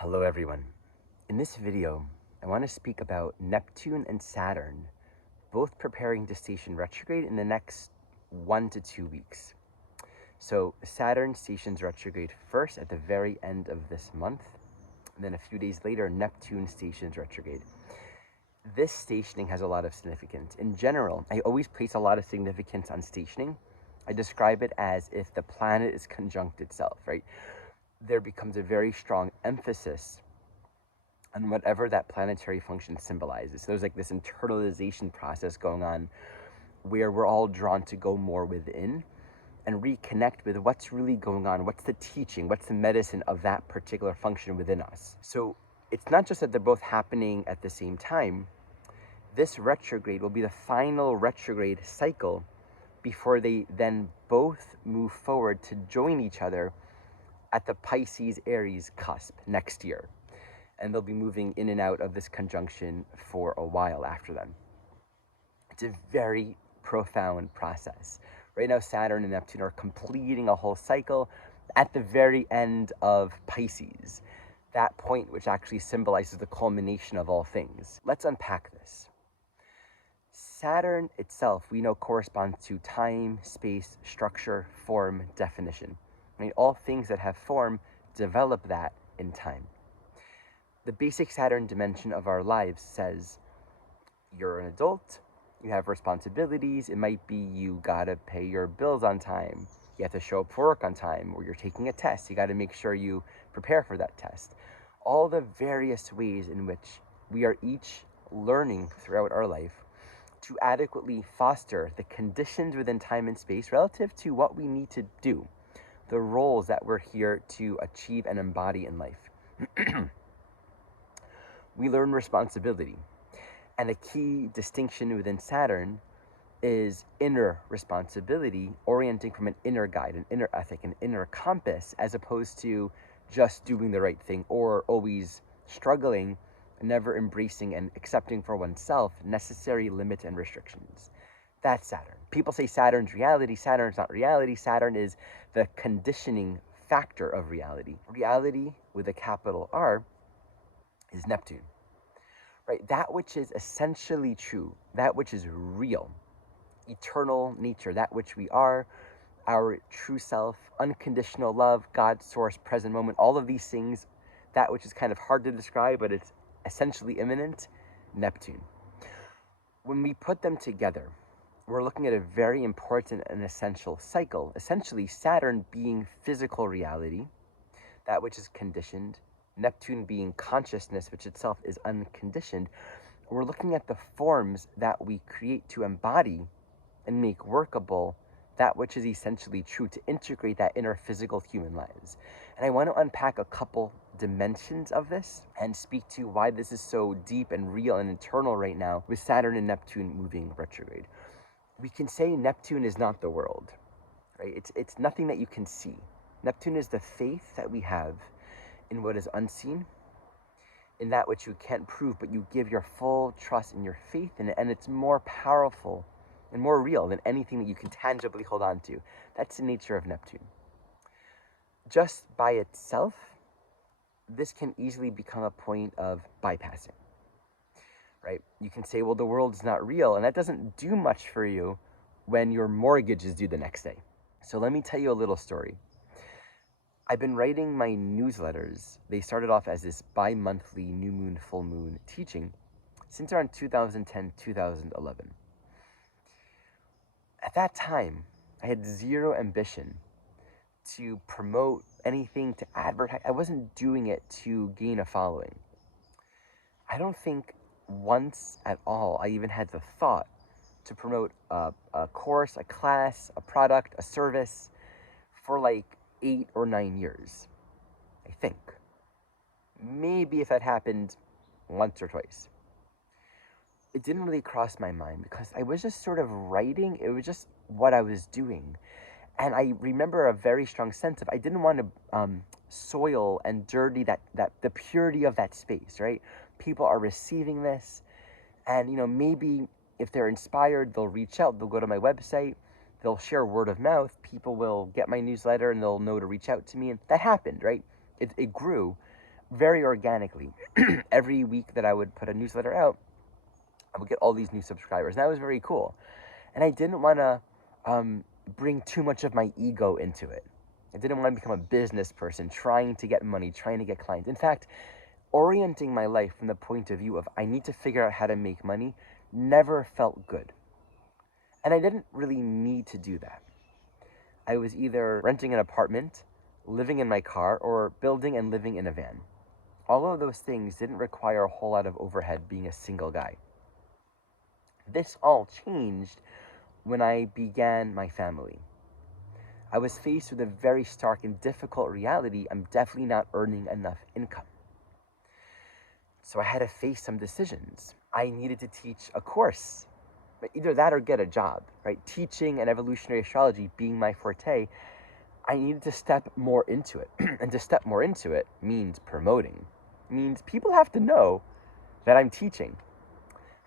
Hello everyone. In this video, I want to speak about Neptune and Saturn, both preparing to station retrograde in the next 1 to 2 weeks. So Saturn stations retrograde first at the very end of this month, and then a few days later, Neptune stations retrograde. This stationing has a lot of significance. In general, I always place a lot of significance on stationing. I describe it as if the planet is conjunct itself, right? There becomes a very strong emphasis on whatever that planetary function symbolizes. So there's like this internalization process going on where we're all drawn to go more within and reconnect with what's really going on, what's the teaching, what's the medicine of that particular function within us. So it's not just that they're both happening at the same time. This retrograde will be the final retrograde cycle before they then both move forward to join each other at the Pisces-Aries cusp next year. And they'll be moving in and out of this conjunction for a while after them. It's a very profound process. Right now, Saturn and Neptune are completing a whole cycle at the very end of Pisces, that point which actually symbolizes the culmination of all things. Let's unpack this. Saturn itself, we know, corresponds to time, space, structure, form, definition. Right? All things that have form develop that in time. The basic Saturn dimension of our lives says you're an adult, you have responsibilities. It might be you gotta pay your bills on time, you have to show up for work on time, or you're taking a test, you gotta make sure you prepare for that test. All the various ways in which we are each learning throughout our life to adequately foster the conditions within time and space relative to what we need to do, the roles that we're here to achieve and embody in life. We learn responsibility. And a key distinction within Saturn is inner responsibility, orienting from an inner guide, an inner ethic, an inner compass, as opposed to just doing the right thing or always struggling, never embracing and accepting for oneself necessary limits and restrictions. That's Saturn. People say Saturn's reality. Saturn's not reality. Saturn is the conditioning factor of reality. Reality, with a capital R, is Neptune. Right? That which is essentially true, that which is real, eternal nature, that which we are, our true self, unconditional love, God, source, present moment, all of these things, that which is kind of hard to describe, but it's essentially immanent, Neptune. When we put them together, we're looking at a very important and essential cycle. Essentially, Saturn being physical reality, that which is conditioned, Neptune being consciousness, which itself is unconditioned. We're looking at the forms that we create to embody and make workable that which is essentially true, to integrate that in our physical human lives. And I want to unpack a couple dimensions of this and speak to why this is so deep and real and internal right now with Saturn and Neptune moving retrograde. We can say Neptune is not the world, right? It's nothing that you can see. Neptune is the faith that we have in what is unseen, in that which you can't prove, but you give your full trust and your faith in it, and it's more powerful and more real than anything that you can tangibly hold on to. That's the nature of Neptune. Just by itself, this can easily become a point of bypassing, right? You can say, well, the world's not real, and that doesn't do much for you when your mortgage is due the next day. So let me tell you a little story. I've been writing my newsletters. They started off as this bi-monthly new moon, full moon teaching since around 2010, 2011. At that time, I had zero ambition to promote anything, to advertise. I wasn't doing it to gain a following. I don't think once at all I even had the thought to promote a course, a class, a product, a service for like 8 or 9 years, I think. Maybe if that happened once or twice. It didn't really cross my mind because I was just sort of writing. It was just what I was doing. And I remember a very strong sense of I didn't want to soil and dirty the purity of that space, right? People are receiving this, and maybe if they're inspired, they'll reach out, they'll go to my website, they'll share word of mouth, people will get my newsletter and they'll know to reach out to me. And that happened, right? It grew, very organically. Every week that I would put a newsletter out, I would get all these new subscribers. And that was very cool. And I didn't want to bring too much of my ego into it. I didn't want to become a business person trying to get money, trying to get clients. In fact, orienting my life from the point of view of I need to figure out how to make money never felt good. And I didn't really need to do that. I was either renting an apartment, living in my car, or building and living in a van. All of those things didn't require a whole lot of overhead being a single guy. This all changed when I began my family. I was faced with a very stark and difficult reality. I'm definitely not earning enough income. So I had to face some decisions. I needed to teach a course, but either that or get a job, right? Teaching and evolutionary astrology being my forte, I needed to step more into it. And to step more into it means promoting. It means people have to know that I'm teaching.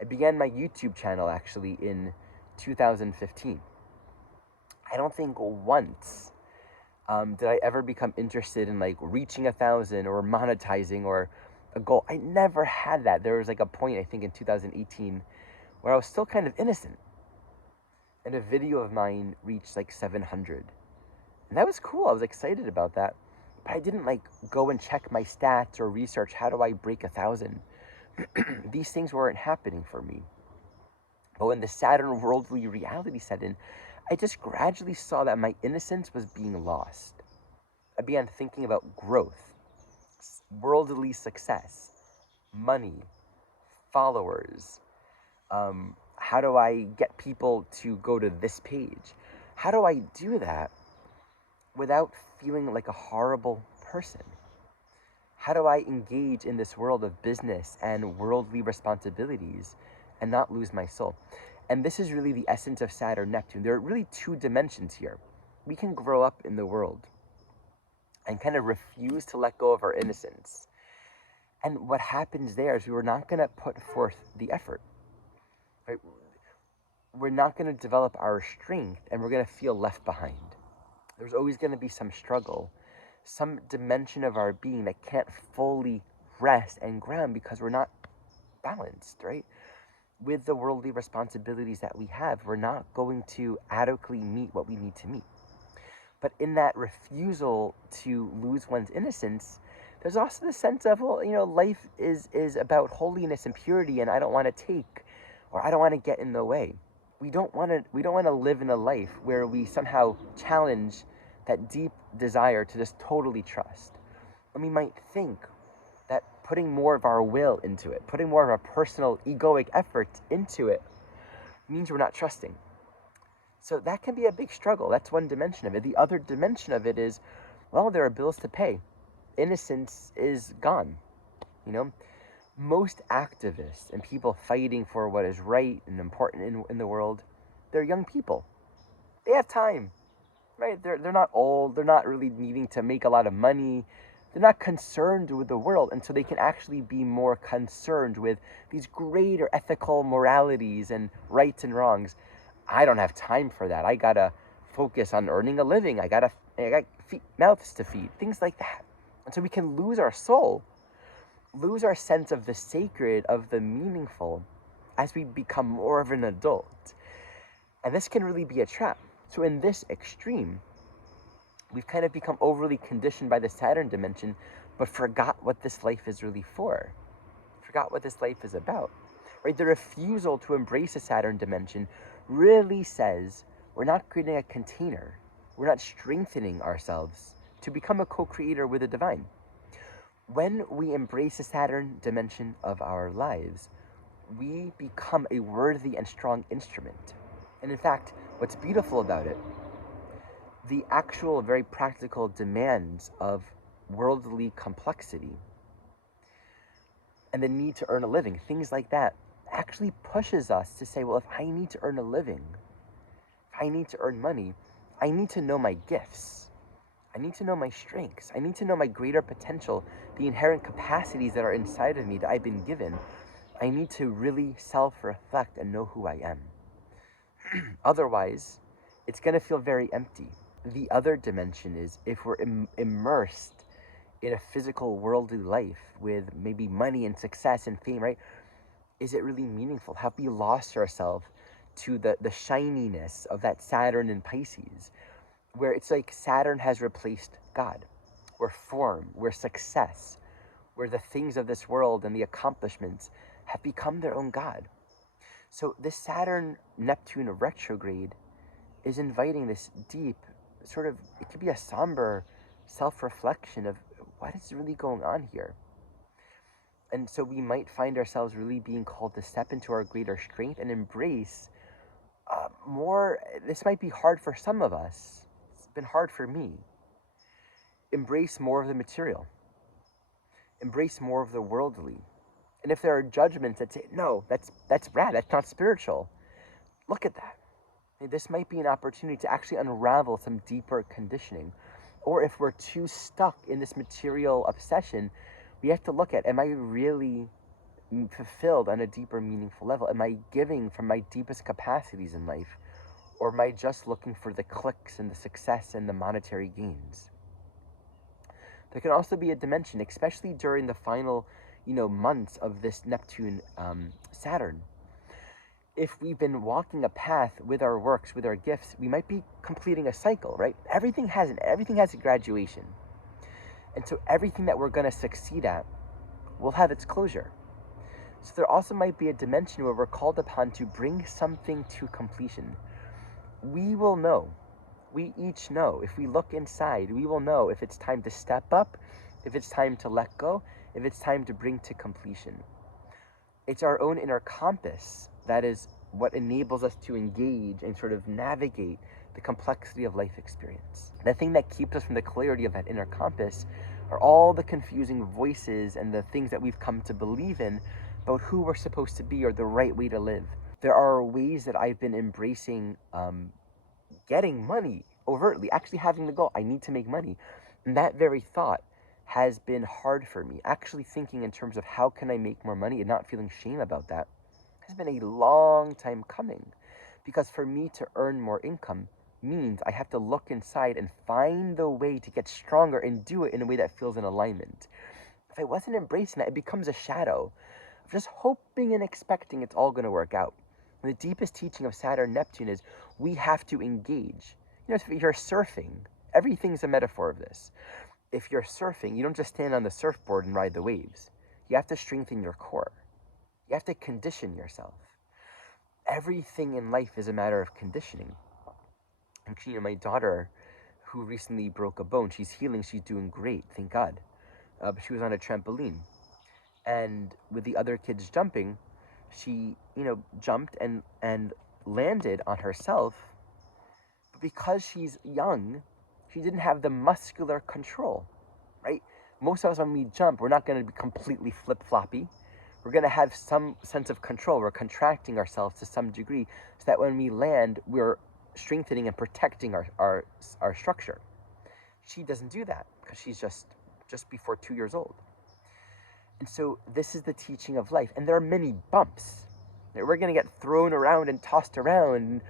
I began my YouTube channel actually in 2015. I don't think once did I ever become interested in like reaching 1,000 or monetizing or a goal. I never had that. There was like a point, I think in 2018, where I was still kind of innocent. And a video of mine reached like 700. And that was cool. I was excited about that. But I didn't like go and check my stats or research how do I break 1,000. These things weren't happening for me. But when the Saturn worldly reality set in, I just gradually saw that my innocence was being lost. I began thinking about growth, worldly success, money, followers. How do I get people to go to this page? How do I do that without feeling like a horrible person? How do I engage in this world of business and worldly responsibilities and not lose my soul? And this is really the essence of Saturn Neptune. There are really two dimensions here. We can grow up in the world and kind of refuse to let go of our innocence. And what happens there is we're not going to put forth the effort. Right? We're not going to develop our strength, and we're going to feel left behind. There's always going to be some struggle, some dimension of our being that can't fully rest and ground because we're not balanced, right? With the worldly responsibilities that we have, we're not going to adequately meet what we need to meet. But in that refusal to lose one's innocence, there's also the sense of, well, life is about holiness and purity, and I don't want to take, or I don't want to get in the way. We don't want to live in a life where we somehow challenge that deep desire to just totally trust. And we might think that putting more of our will into it, putting more of our personal egoic effort into it, means we're not trusting. So that can be a big struggle. That's one dimension of it. The other dimension of it is, well, there are bills to pay. Innocence is gone. Most activists and people fighting for what is right and important in the world, they're young people. They have time, right? They're not old. They're not really needing to make a lot of money. They're not concerned with the world, and so they can actually be more concerned with these greater ethical moralities and rights and wrongs. I don't have time for that. I gotta focus on earning a living. I got mouths to feed, things like that. And so we can lose our soul, lose our sense of the sacred, of the meaningful, as we become more of an adult. And this can really be a trap. So in this extreme, we've kind of become overly conditioned by the Saturn dimension, but forgot what this life is really for. Forgot what this life is about. Right? The refusal to embrace the Saturn dimension really says we're not creating a container. We're not strengthening ourselves to become a co-creator with the divine. When we embrace the Saturn dimension of our lives, we become a worthy and strong instrument. And in fact, what's beautiful about it, the actual very practical demands of worldly complexity and the need to earn a living, things like that, actually pushes us to say, well, if I need to earn a living, if I need to earn money, I need to know my gifts. I need to know my strengths. I need to know my greater potential, the inherent capacities that are inside of me that I've been given. I need to really self-reflect and know who I am. Otherwise, it's going to feel very empty. The other dimension is if we're immersed in a physical worldly life with maybe money and success and fame, right? Is it really meaningful? Have we lost ourselves to the shininess of that Saturn in Pisces, where it's like Saturn has replaced God, where form, where success, where the things of this world and the accomplishments have become their own God. So this Saturn Neptune retrograde is inviting this deep sort of, it could be a somber self-reflection of what is really going on here. And so we might find ourselves really being called to step into our greater strength and embrace more. This might be hard for some of us. It's been hard for me. Embrace more of the material. Embrace more of the worldly. And if there are judgments that say, no, that's bad, that's not spiritual, look at that. This might be an opportunity to actually unravel some deeper conditioning. Or if we're too stuck in this material obsession, we have to look at, am I really fulfilled on a deeper, meaningful level? Am I giving from my deepest capacities in life? Or am I just looking for the clicks and the success and the monetary gains? There can also be a dimension, especially during the final, months of this Neptune Saturn. If we've been walking a path with our works, with our gifts, we might be completing a cycle, right? Everything has a graduation. And so everything that we're going to succeed at will have its closure. So there also might be a dimension where we're called upon to bring something to completion. We will know. We each know. If we look inside, we will know if it's time to step up, if it's time to let go, if it's time to bring to completion. It's our own inner compass that is what enables us to engage and sort of navigate the complexity of life experience. The thing that keeps us from the clarity of that inner compass are all the confusing voices and the things that we've come to believe in about who we're supposed to be or the right way to live. There are ways that I've been embracing getting money overtly, actually having the goal, I need to make money. And that very thought has been hard for me. Actually thinking in terms of how can I make more money and not feeling shame about that has been a long time coming. Because for me to earn more income means I have to look inside and find the way to get stronger and do it in a way that feels in alignment. If I wasn't embracing that, it becomes a shadow of just hoping and expecting it's all going to work out. And the deepest teaching of Saturn Neptune is we have to engage. If you're surfing, everything's a metaphor of this. If you're surfing, you don't just stand on the surfboard and ride the waves. You have to strengthen your core. You have to condition yourself. Everything in life is a matter of conditioning. Actually, my daughter, who recently broke a bone, she's healing, she's doing great, thank God. But she was on a trampoline. And with the other kids jumping, she, jumped and landed on herself. But because she's young, she didn't have the muscular control, right? Most of us, when we jump, we're not going to be completely flip-floppy. We're going to have some sense of control. We're contracting ourselves to some degree so that when we land, we're strengthening and protecting our structure. She doesn't do that because she's just before 2 years old. And so this is the teaching of life. And there are many bumps. We're going to get thrown around and tossed around and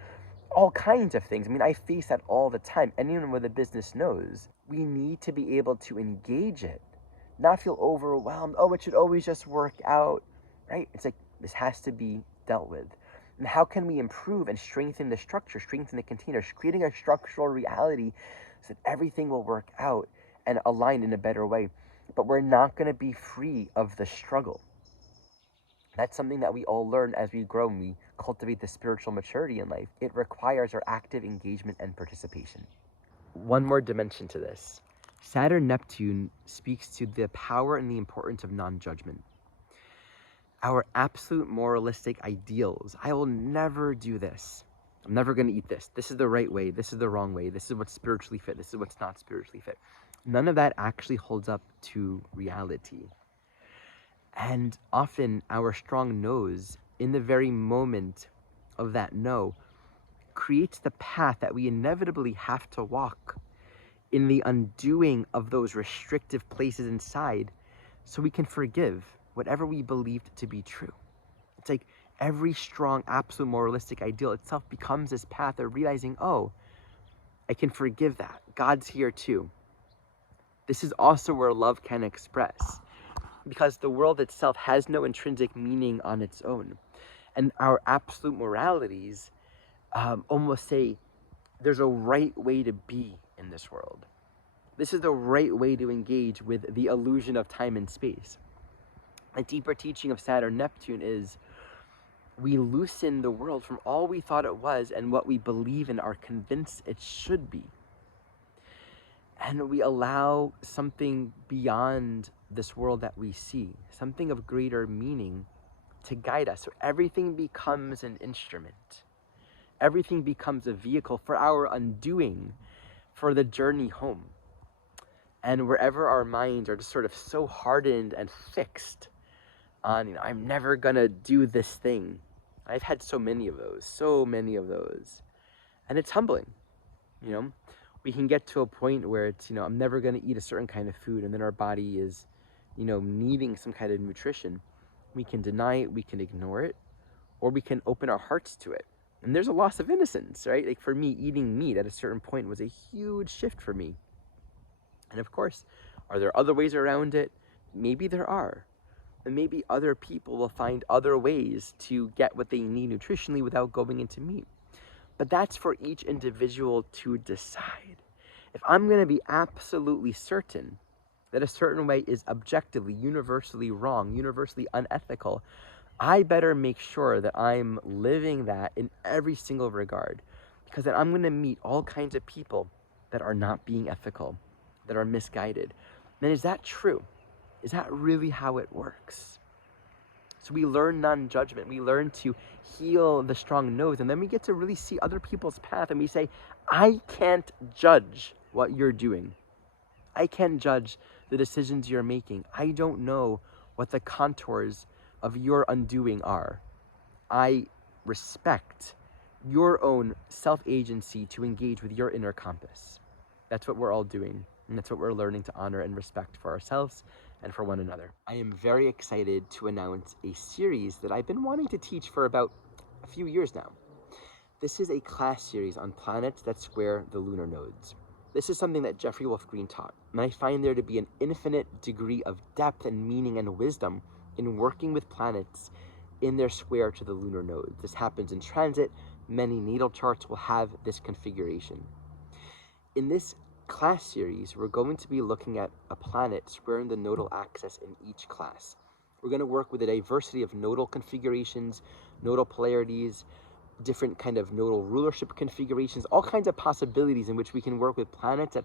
all kinds of things. I mean, I face that all the time. Anyone with a business knows we need to be able to engage it, not feel overwhelmed. Oh, it should always just work out, right? It's like this has to be dealt with. And how can we improve and strengthen the structure, strengthen the container, creating a structural reality so that everything will work out and align in a better way? But we're not going to be free of the struggle. That's something that we all learn as we grow and we cultivate the spiritual maturity in life. It requires our active engagement and participation. One more dimension to this. Saturn Neptune speaks to the power and the importance of non-judgment. Our absolute moralistic ideals. I will never do this. I'm never going to eat this. This is the right way. This is the wrong way. This is what's spiritually fit. This is what's not spiritually fit. None of that actually holds up to reality. And often our strong no's, in the very moment of that no, creates the path that we inevitably have to walk in the undoing of those restrictive places inside so we can forgive whatever we believed to be true. It's like every strong, absolute moralistic ideal itself becomes this path of realizing, oh, I can forgive that. God's here too. This is also where love can express, because the world itself has no intrinsic meaning on its own. And our absolute moralities almost say there's a right way to be in this world. This is the right way to engage with the illusion of time and space. A deeper teaching of Saturn Neptune is we loosen the world from all we thought it was and what we believe and are convinced it should be. And we allow something beyond this world that we see, something of greater meaning, to guide us. So everything becomes an instrument. Everything becomes a vehicle for our undoing, for the journey home. And wherever our minds are just sort of so hardened and fixed on, I'm never gonna do this thing. I've had so many of those. And it's humbling, We can get to a point where it's, I'm never gonna eat a certain kind of food, and then our body is, needing some kind of nutrition. We can deny it, we can ignore it, or we can open our hearts to it. And there's a loss of innocence, right? Like for me, eating meat at a certain point was a huge shift for me. And of course, are there other ways around it? Maybe there are. And maybe other people will find other ways to get what they need nutritionally without going into meat. But that's for each individual to decide. If I'm going to be absolutely certain that a certain way is objectively, universally wrong, universally unethical, I better make sure that I'm living that in every single regard. Because then I'm going to meet all kinds of people that are not being ethical, that are misguided. And is that true? Is that really how it works? So we learn non-judgment. We learn to heal the strong nose. And then we get to really see other people's path. And we say, I can't judge what you're doing. I can't judge the decisions you're making. I don't know what the contours of your undoing are. I respect your own self-agency to engage with your inner compass. That's what we're all doing. And that's what we're learning to honor and respect for ourselves and for one another. I am very excited to announce a series that I've been wanting to teach for about a few years now. This is a class series on planets that square the lunar nodes. This is something that Jeffrey Wolf Green taught, and I find there to be an infinite degree of depth and meaning and wisdom in working with planets in their square to the lunar nodes. This happens in transit. Many natal charts will have this configuration. In this class series, we're going to be looking at a planet squaring the nodal axis in each class. We're going to work with a diversity of nodal configurations, nodal polarities, different kind of nodal rulership configurations, all kinds of possibilities in which we can work with planets that